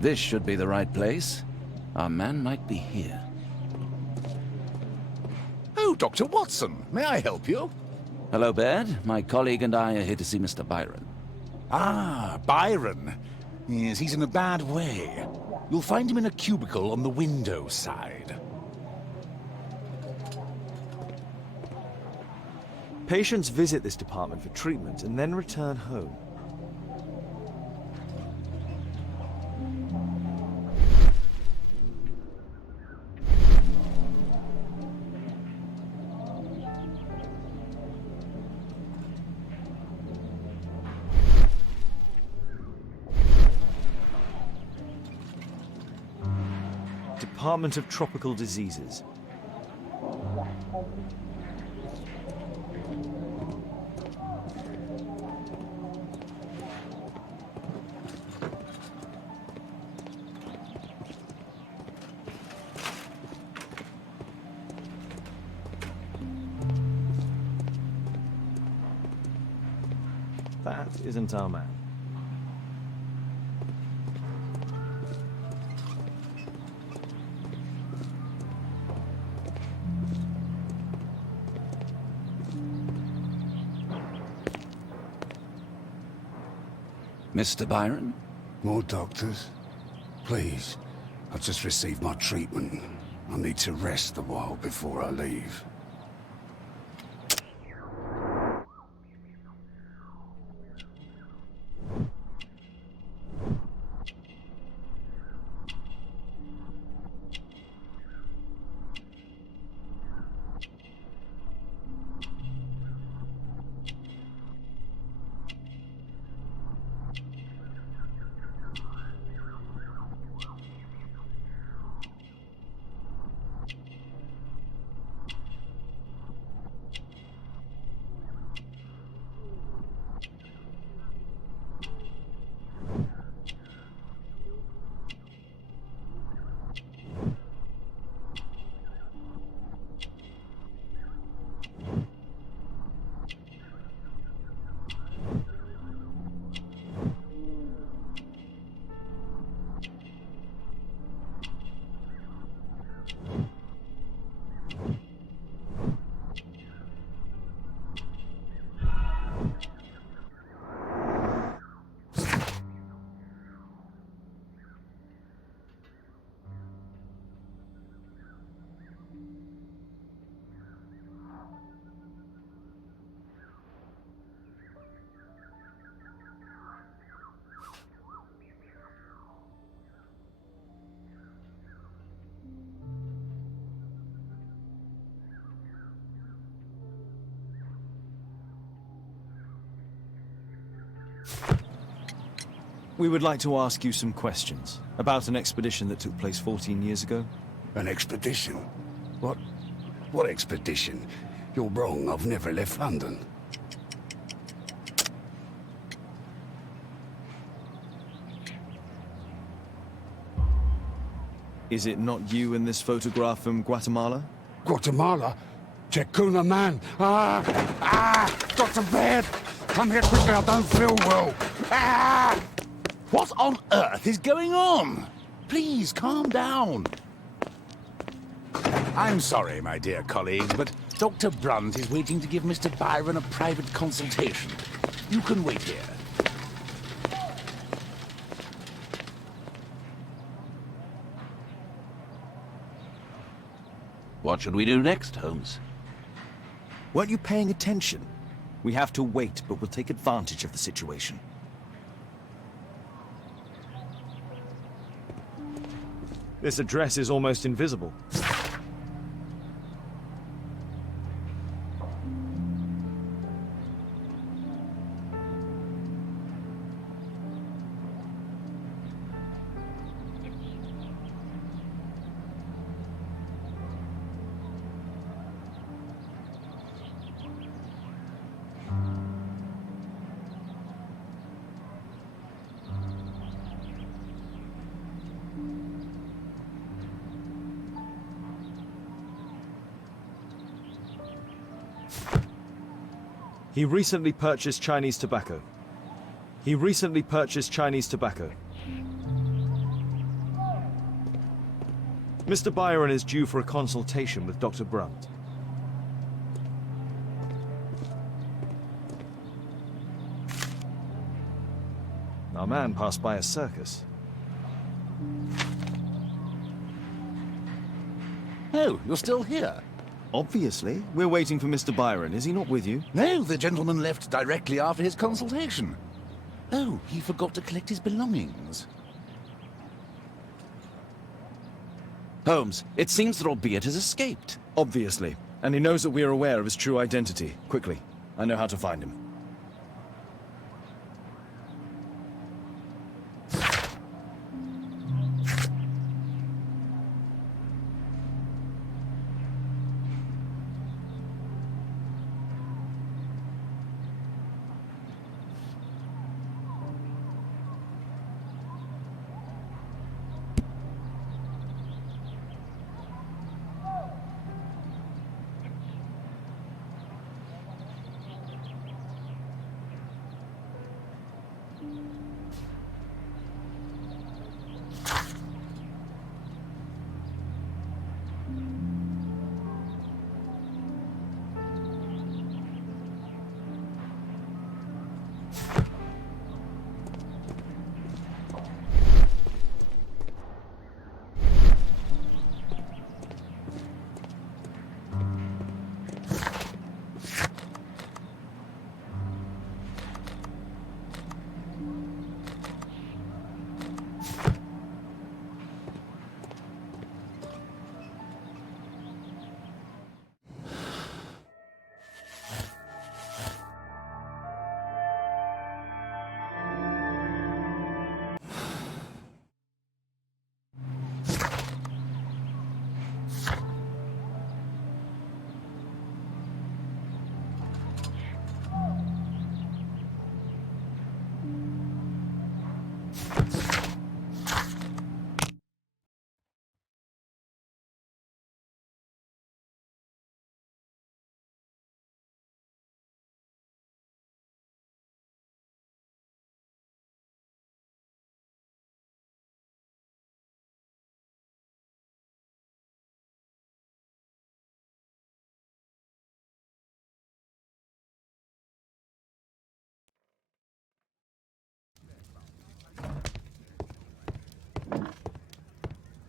This should be the right place. Our man might be here. Oh, Dr. Watson, may I help you? Hello, Baird. My colleague and I are here to see Mr. Byron. Ah, Byron. Yes, he's in a bad way. You'll find him in a cubicle on the window side. Patients visit this department for treatment and then return home. Department of Tropical Diseases. That isn't our man. Mr. Byron? More doctors? Please. I've just received my treatment. I need to rest a while before I leave. We would like to ask you some questions about an expedition that took place 14 years ago. An expedition? What expedition? You're wrong, I've never left London. Is it not you in this photograph from Guatemala? Guatemala? Checuna man! Dr. Baird! Come here quickly, I don't feel well! What on earth is going on? Please, calm down. I'm sorry, my dear colleague, but Dr. Brunt is waiting to give Mr. Byron a private consultation. You can wait here. What should we do next, Holmes? Weren't you paying attention? We have to wait, but we'll take advantage of the situation. This address is almost invisible. He recently purchased Chinese tobacco. He recently purchased Chinese tobacco. Mr. Byron is due for a consultation with Dr. Brunt. Our man passed by a circus. Oh, you're still here? Obviously. We're waiting for Mr. Byron. Is he not with you? No, the gentleman left directly after his consultation. Oh, he forgot to collect his belongings. Holmes, it seems that albeit has escaped. Obviously. And he knows that we are aware of his true identity. Quickly. I know how to find him.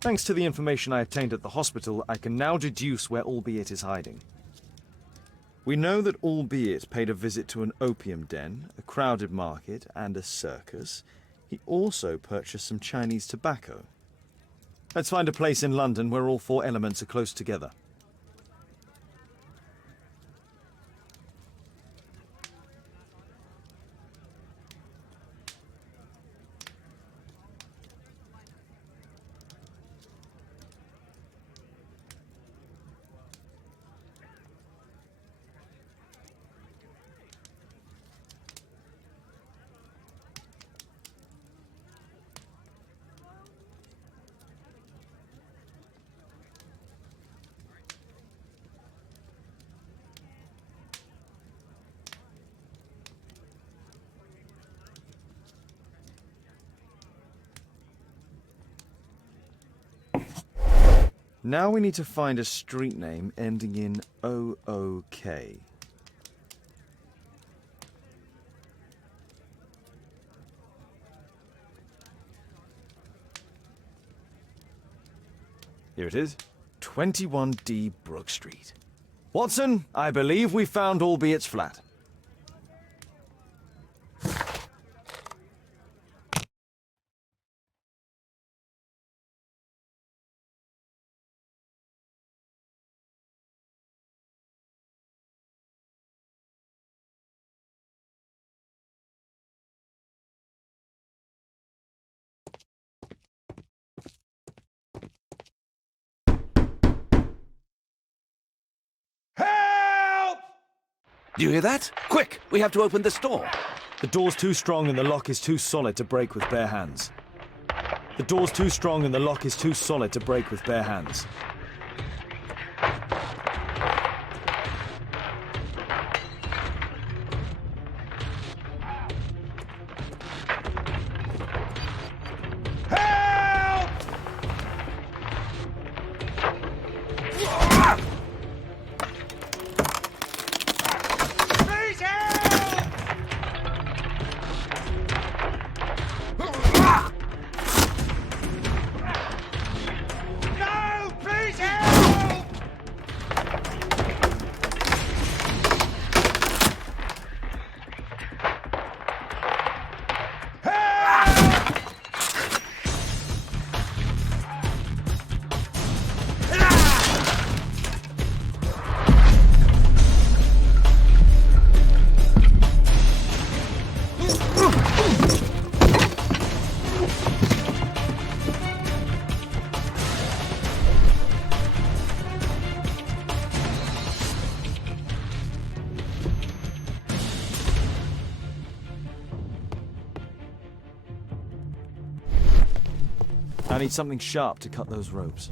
Thanks to the information I obtained at the hospital, I can now deduce where Albeit is hiding. We know that Albeit paid a visit to an opium den, a crowded market, and a circus. He also purchased some Chinese tobacco. Let's find a place in London where all four elements are close together. Now we need to find a street name ending in OOK. Here it is. 21D Brook Street. Watson, I believe we found Albeit's flat. Do you hear that? Quick! We have to open this door. The door's too strong and the lock is too solid to break with bare hands. The door's too strong and the lock is too solid to break with bare hands. I need something sharp to cut those ropes.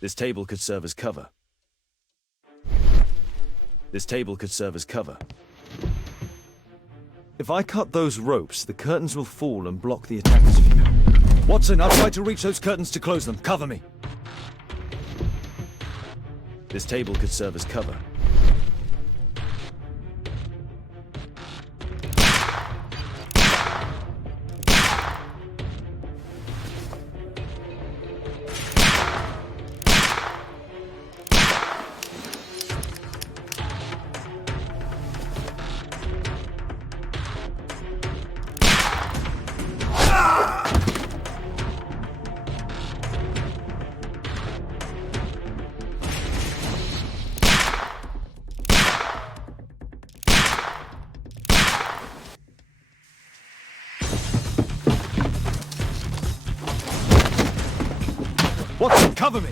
This table could serve as cover. This table could serve as cover. If I cut those ropes, the curtains will fall and block the attacker's view. Watson, I'll try to reach those curtains to close them. Cover me. This table could serve as cover. Watson, cover me!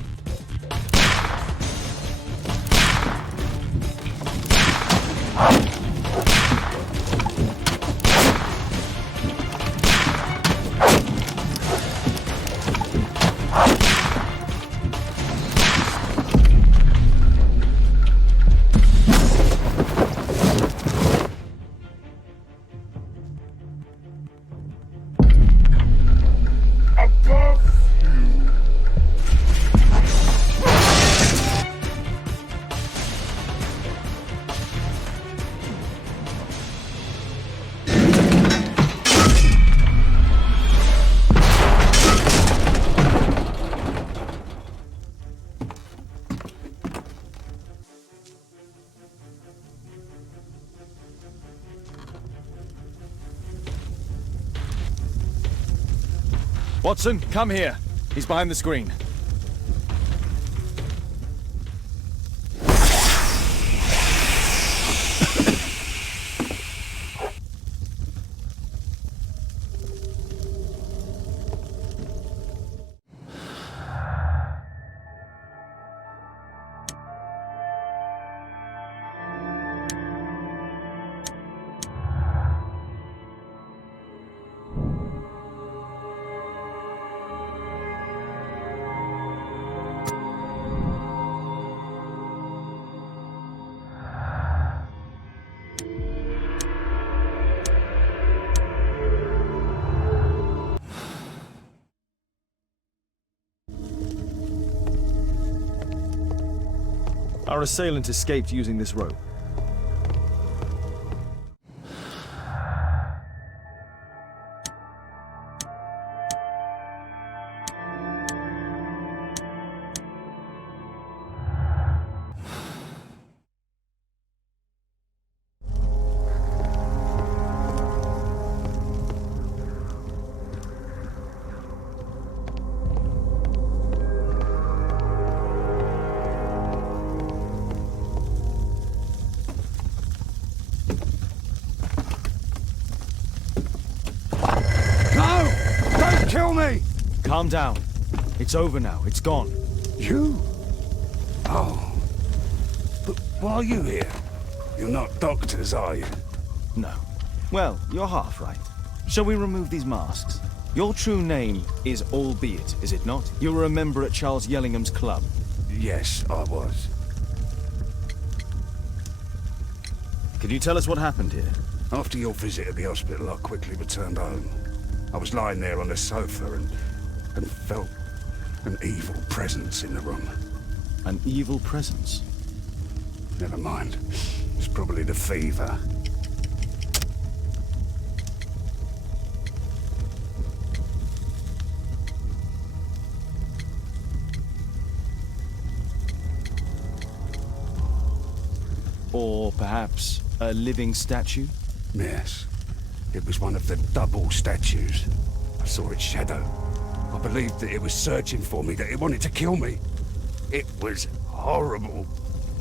Watson, come here. He's behind the screen. Our assailant escaped using this rope. Kill me! Calm down. It's over now. It's gone. You? Oh. But why are you here? You're not doctors, are you? No. Well, you're half right. Shall we remove these masks? Your true name is Albeit, is it not? You were a member at Charles Yellingham's club. Yes, I was. Can you tell us what happened here? After your visit at the hospital, I quickly returned home. I was lying there on the sofa and felt an evil presence in the room. An evil presence? Never mind. It's probably the fever. Or perhaps a living statue? Yes. It was one of the double statues. I saw its shadow. I believed that it was searching for me, that it wanted to kill me. It was horrible.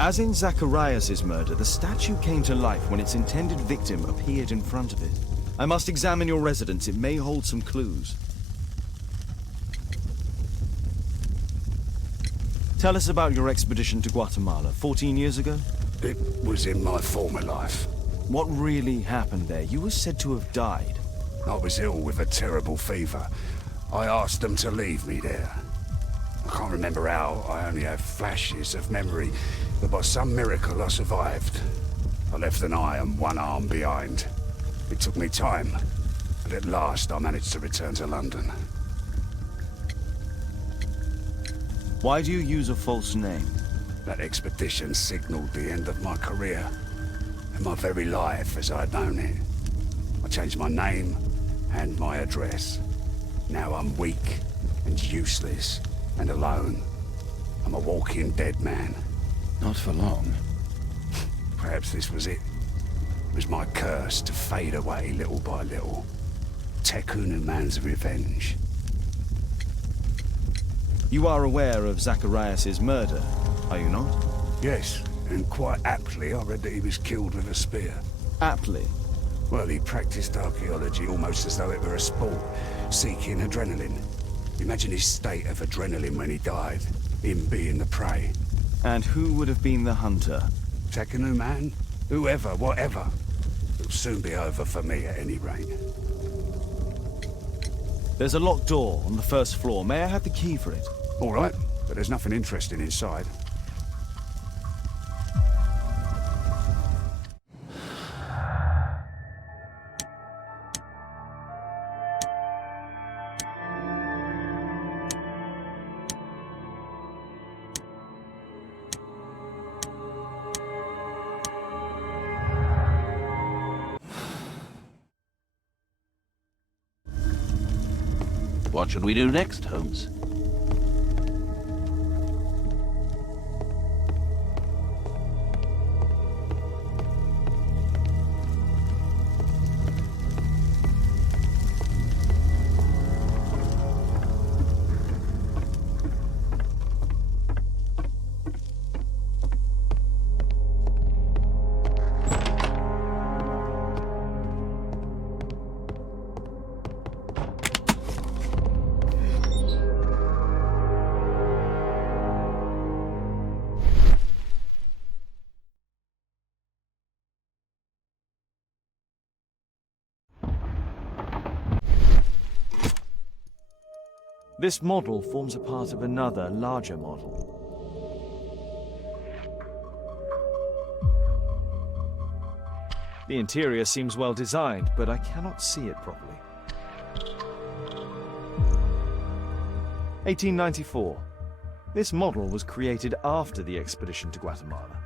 As in Zacharias' murder, the statue came to life when its intended victim appeared in front of it. I must examine your residence. It may hold some clues. Tell us about your expedition to Guatemala 14 years ago. It was in my former life. What really happened there? You were said to have died. I was ill with a terrible fever. I asked them to leave me there. I can't remember how, I only have flashes of memory, but by some miracle I survived. I left an eye and one arm behind. It took me time, but at last I managed to return to London. Why do you use a false name? That expedition signaled the end of my career, and my very life as I'd known it. I changed my name and my address. Now I'm weak and useless and alone. I'm a walking dead man. Not for long. Perhaps this was it. It was my curse to fade away little by little. Tekunu man's revenge. You are aware of Zacharias' murder, are you not? Yes, and quite aptly I read that he was killed with a spear. Aptly. Well, he practiced archaeology almost as though it were a sport, seeking adrenaline. Imagine his state of adrenaline when he died, him being the prey. And who would have been the hunter? Tekunu man? Whoever, whatever. It'll soon be over for me at any rate. There's a locked door on the first floor. May I have the key for it? All right, but there's nothing interesting inside. What should we do next, Holmes? This model forms a part of another, larger model. The interior seems well designed, but I cannot see it properly. 1894. This model was created after the expedition to Guatemala.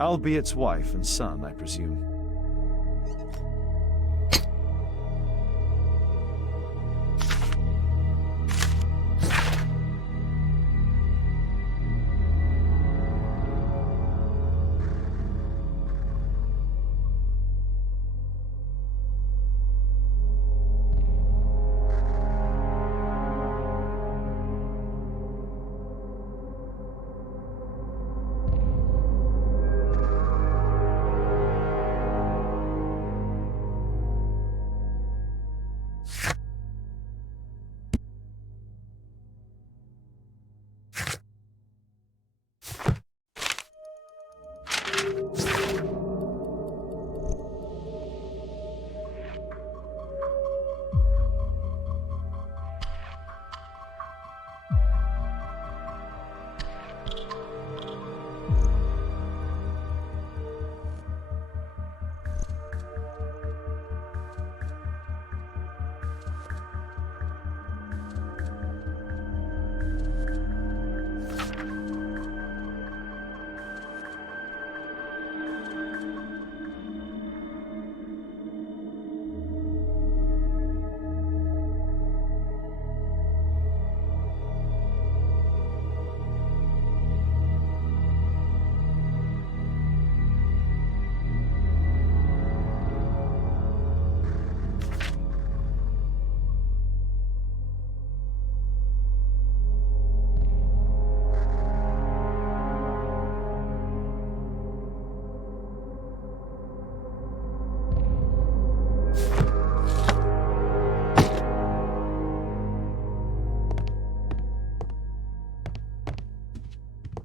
Albiet's wife and son, I presume.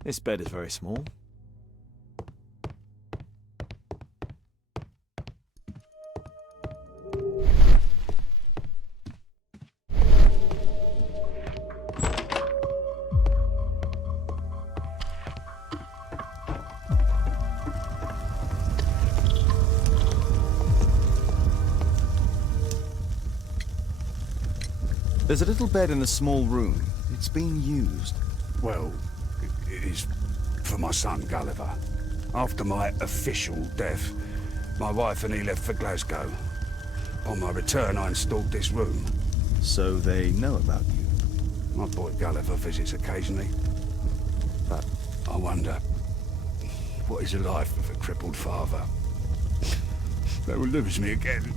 This bed is very small. There's a little bed in the small room. It's being used. Well, it is for my son, Gulliver. After my official death, my wife and he left for Glasgow. On my return, I installed this room. So they know about you. My boy Gulliver visits occasionally. But I wonder, what is the life of a crippled father? They will lose me again.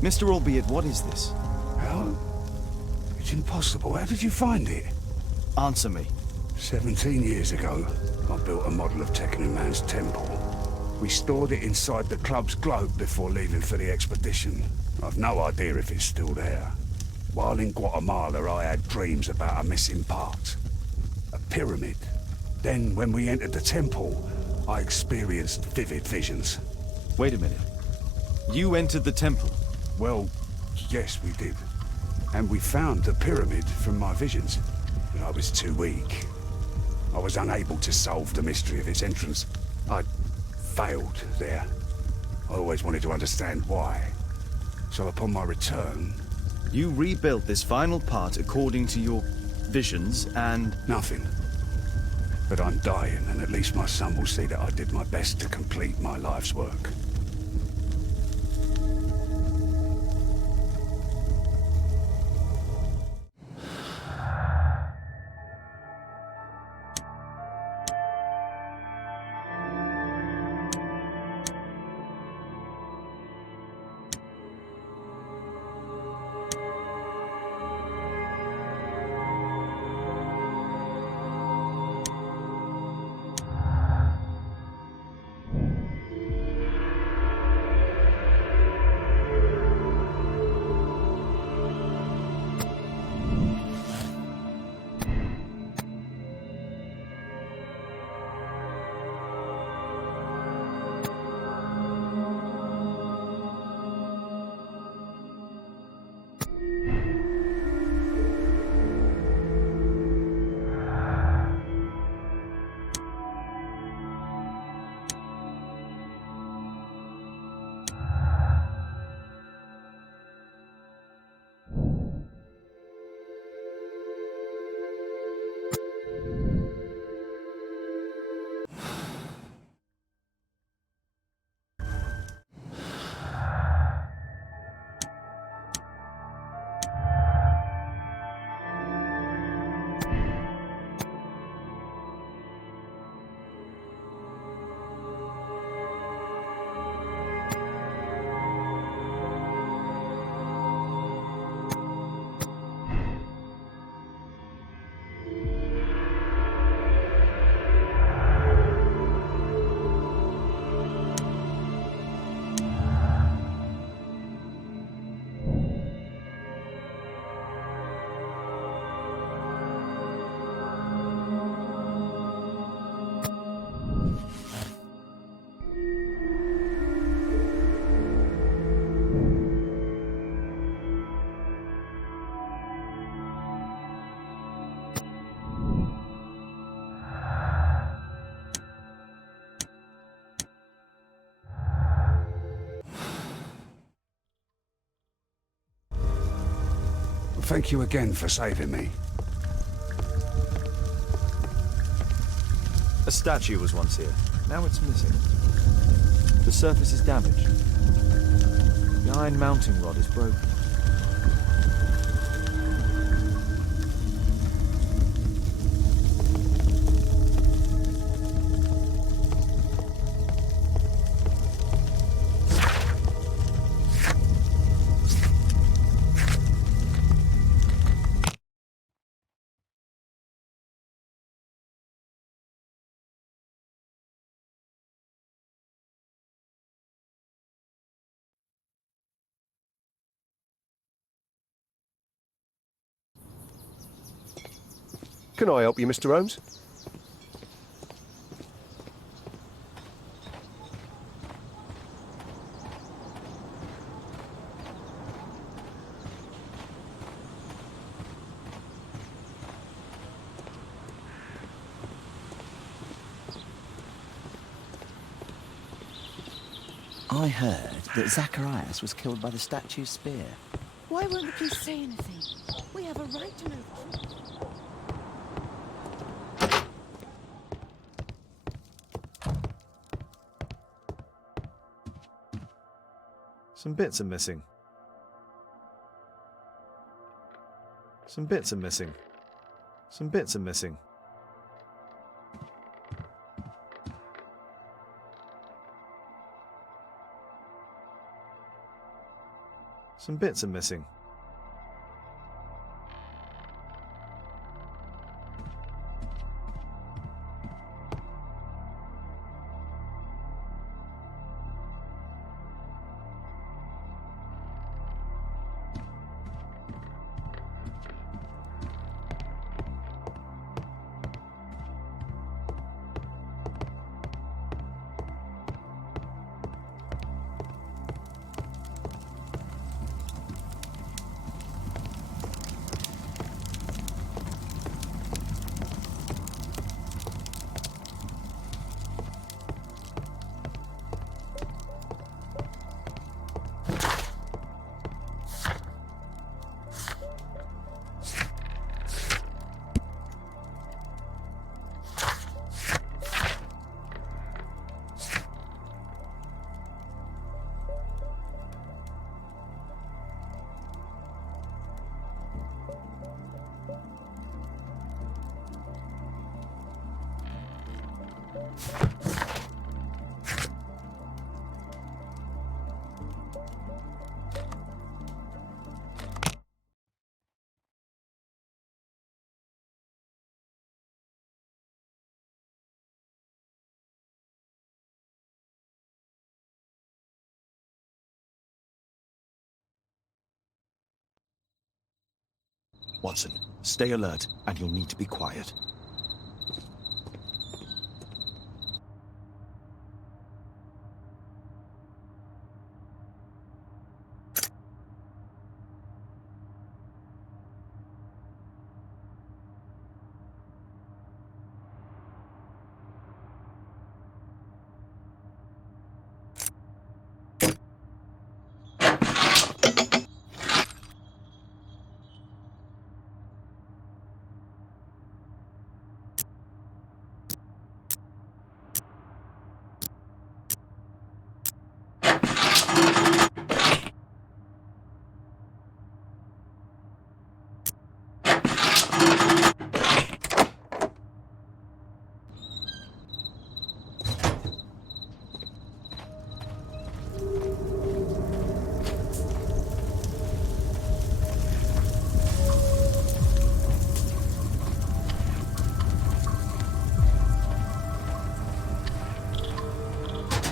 Mr. Albeit, what is this? How? It's impossible. How did you find it? Answer me. 17 years ago, I built a model of Tekenu Man's temple. We stored it inside the club's globe before leaving for the expedition. I've no idea if it's still there. While in Guatemala, I had dreams about a missing part. A pyramid. Then, when we entered the temple, I experienced vivid visions. Wait a minute. You entered the temple? Well, yes, we did. And we found the pyramid from my visions. But I was too weak. I was unable to solve the mystery of its entrance. I failed there. I always wanted to understand why. So upon my return... You rebuilt this final part according to your visions and... Nothing. But I'm dying, and at least my son will see that I did my best to complete my life's work. Thank you again for saving me. A statue was once here. Now it's missing. The surface is damaged. The iron mounting rod is broken. Can I help you, Mr. Holmes? I heard that Zacharias was killed by the statue's spear. Why won't the police say anything? We have a right to know the truth. Some bits are missing. Some bits are missing. Some bits are missing. Some bits are missing. Watson, stay alert, and you'll need to be quiet.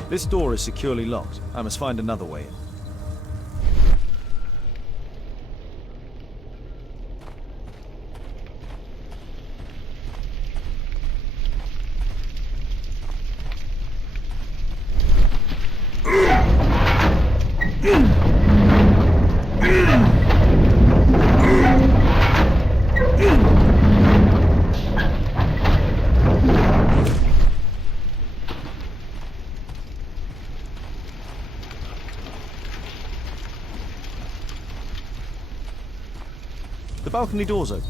This door is securely locked. I must find another way in. The balcony door's open.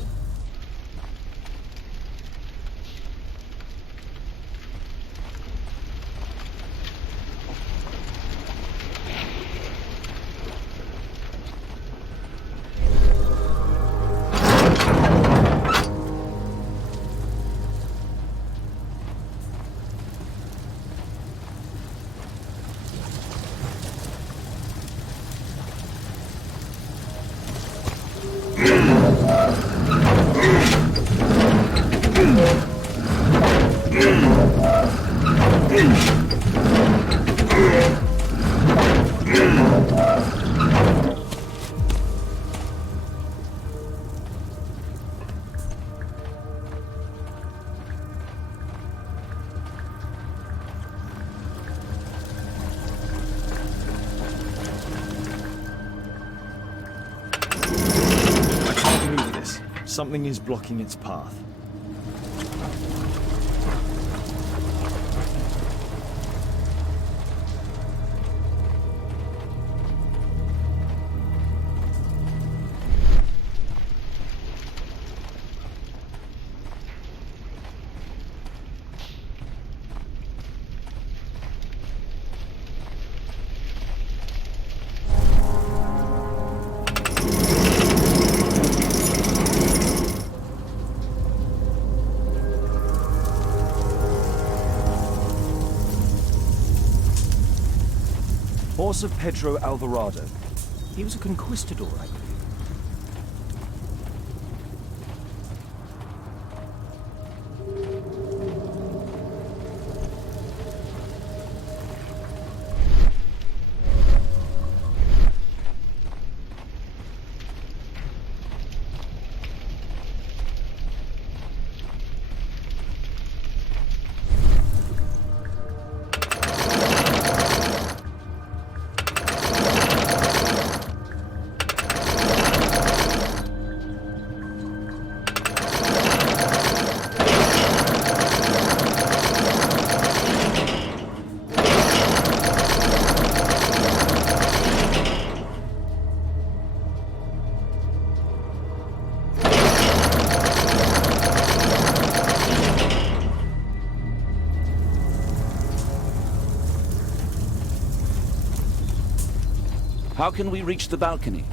Something is blocking its path. Horse of Pedro Alvarado. He was a conquistador, I believe. How can we reach the balcony?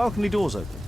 balcony doors open?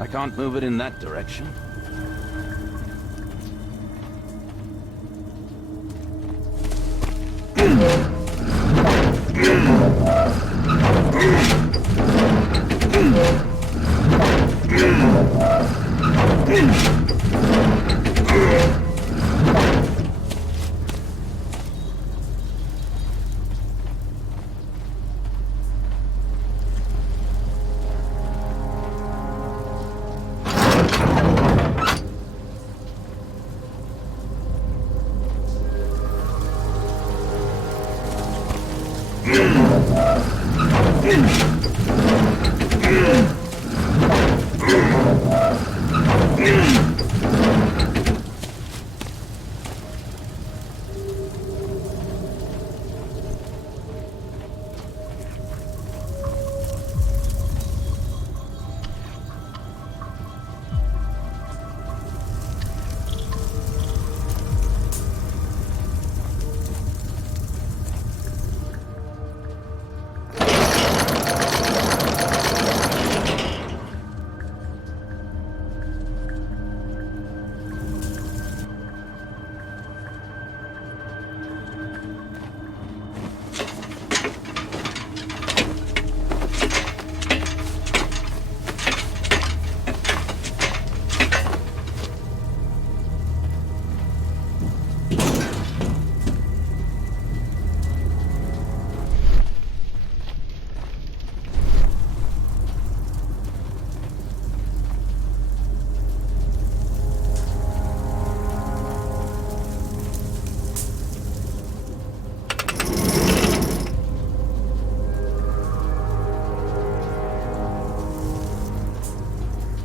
I can't move it in that direction.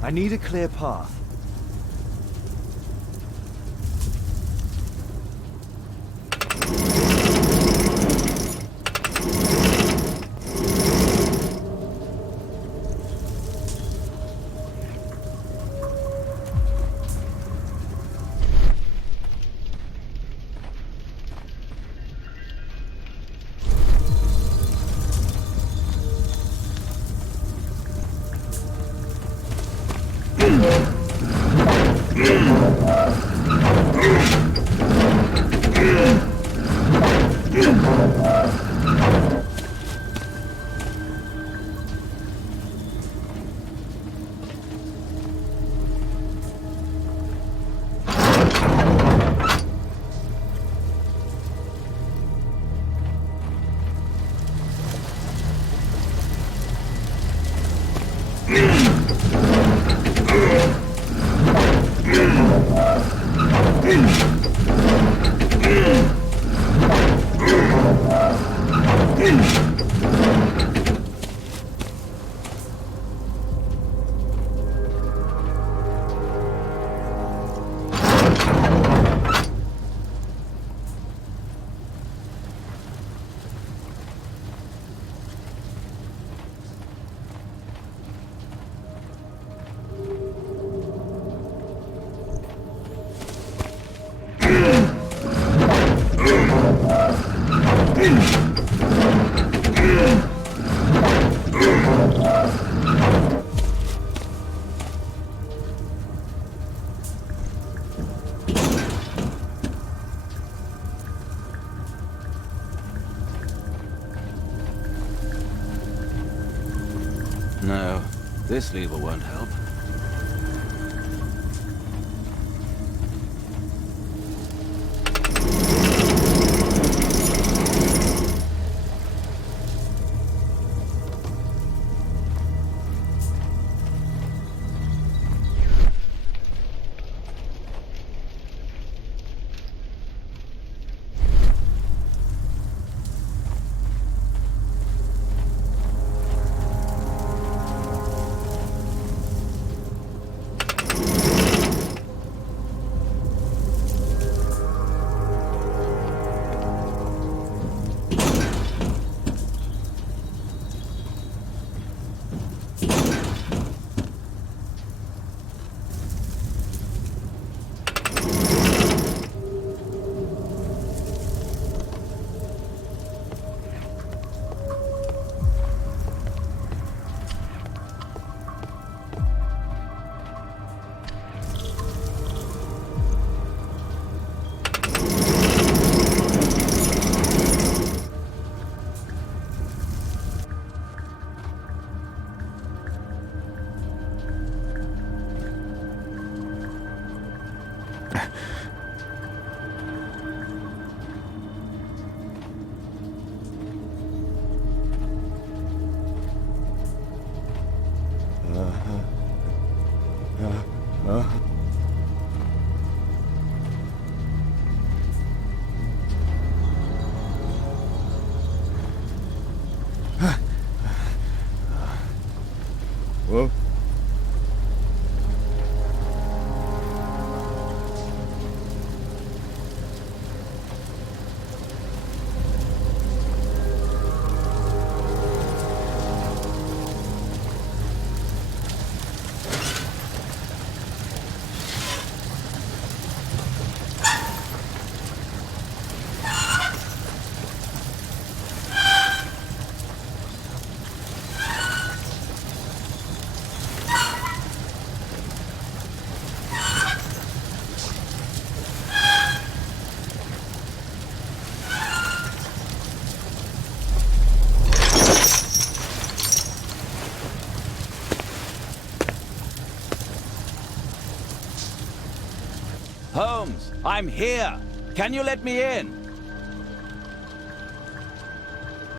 I need a clear path. No, this lever won't help. Whoa. Holmes, I'm here. Can you let me in?